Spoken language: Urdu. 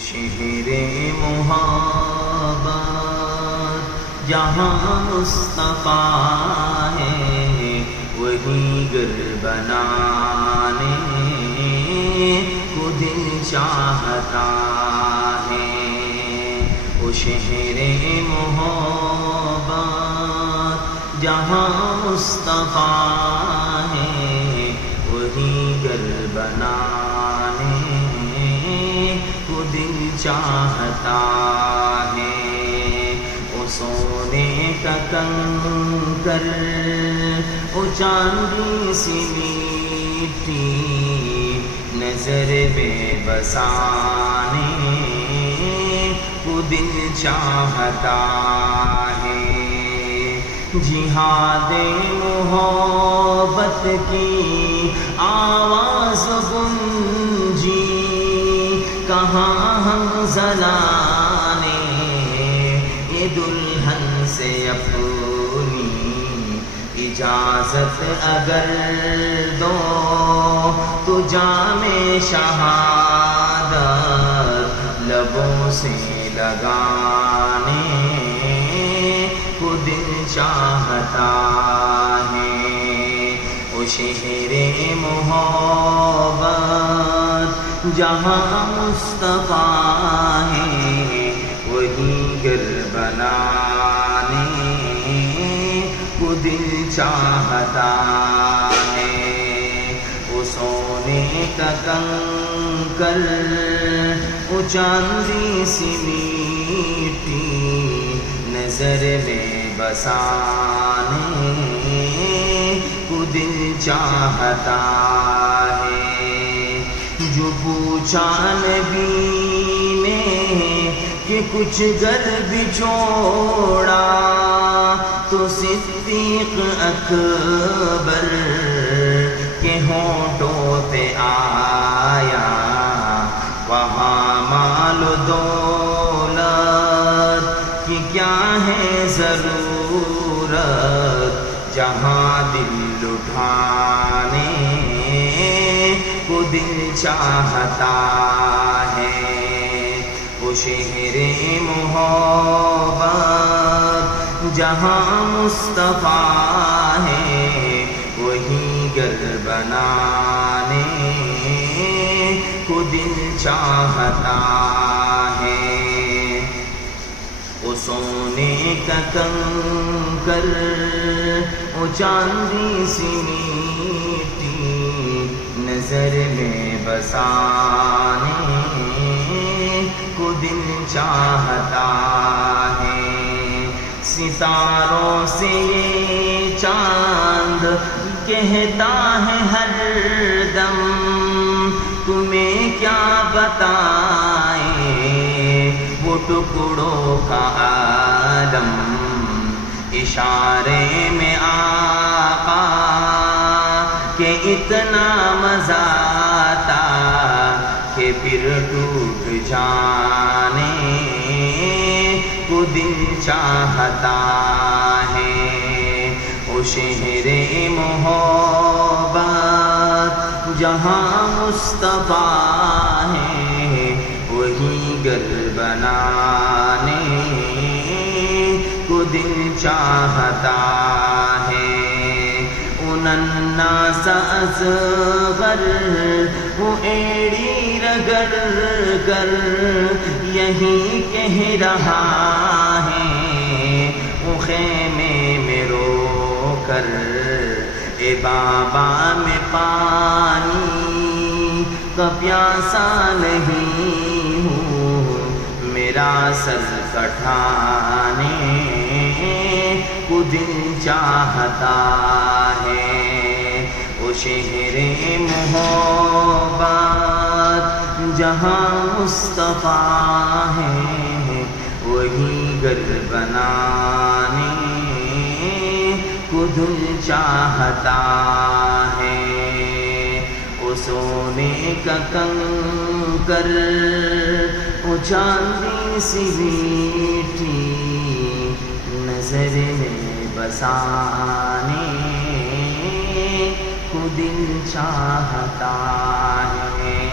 شہر محبت جہاں مصطفیٰ ہے وہی گھر بنانے کو دل چاہتا ہے۔ وہ شہر محبت جہاں مصطفیٰ ہے وہی گھر بنانے کو دل چاہتا ہے۔ وہ سونے کا کنکر وہ چاندی سی میٹھی نظر میں بسانے کو دل چاہتا ہے۔ جہاد محبت کی آواز گونجی کہاں ہم زلانے یہ دلہن سے اپنی اجازت اگر دو تو جام شہادت لبوں سے لگانے کو دل چاہتا ہے۔ وہ شہر محبت جہاں مصطفیٰ ہے وہی گھر بنانے کو دل چاہتا ہے۔ وہ سونے کا کنکر وہ چاندی سی میٹھی نظر میں بسانے کو دل چاہتا ہے۔ جو پوچھا نبی نے کہ کچھ گھر بھی چھوڑا تو صدیق اکبر کے ہونٹوں پہ آیا وہاں مال و دولت کی کیا ہے ضرورت جہاں دل اٹھانے کو دل چاہتا ہے۔ وہ شہر محبت جہاں مصطفیٰ ہے وہی گھر بنانے کو دل چاہتا ہے۔ وہ سونے کا کنکر وہ چاندی سی میٹھی نظر میں بسانے کو دل چاہتا ہے۔ ستاروں سے یہ چاند کہتا ہے ہر دم تمہیں کیا بتائیں وہ ٹکڑوں کا عالم اشارے میں آقا کہ اتنا مزہ آتا کہ پھر ٹوٹ جانے کو دل چاہتا ہے۔ وہ شہر محبت جہاں مصطفیٰ ہے وہی گھر بنانے کو دل چاہتا ہے۔ ننھا سا اصغر وہ ایڑی رگڑ کر یہی کہہ رہا ہے وہ خیمے میں رو کر اے بابا میں پانی کا پیاسا نہیں ہوں میرا سر کٹھانے کو دل چاہتا ہے۔ وہ شہر محبت جہاں مصطفیٰ ہے وہی گھر بنانے کو دل چاہتا ہے۔ وہ سونے کا کنکر وہ چاندی سی میٹھی نظر میں بسانے کو دل چاہتا ہے۔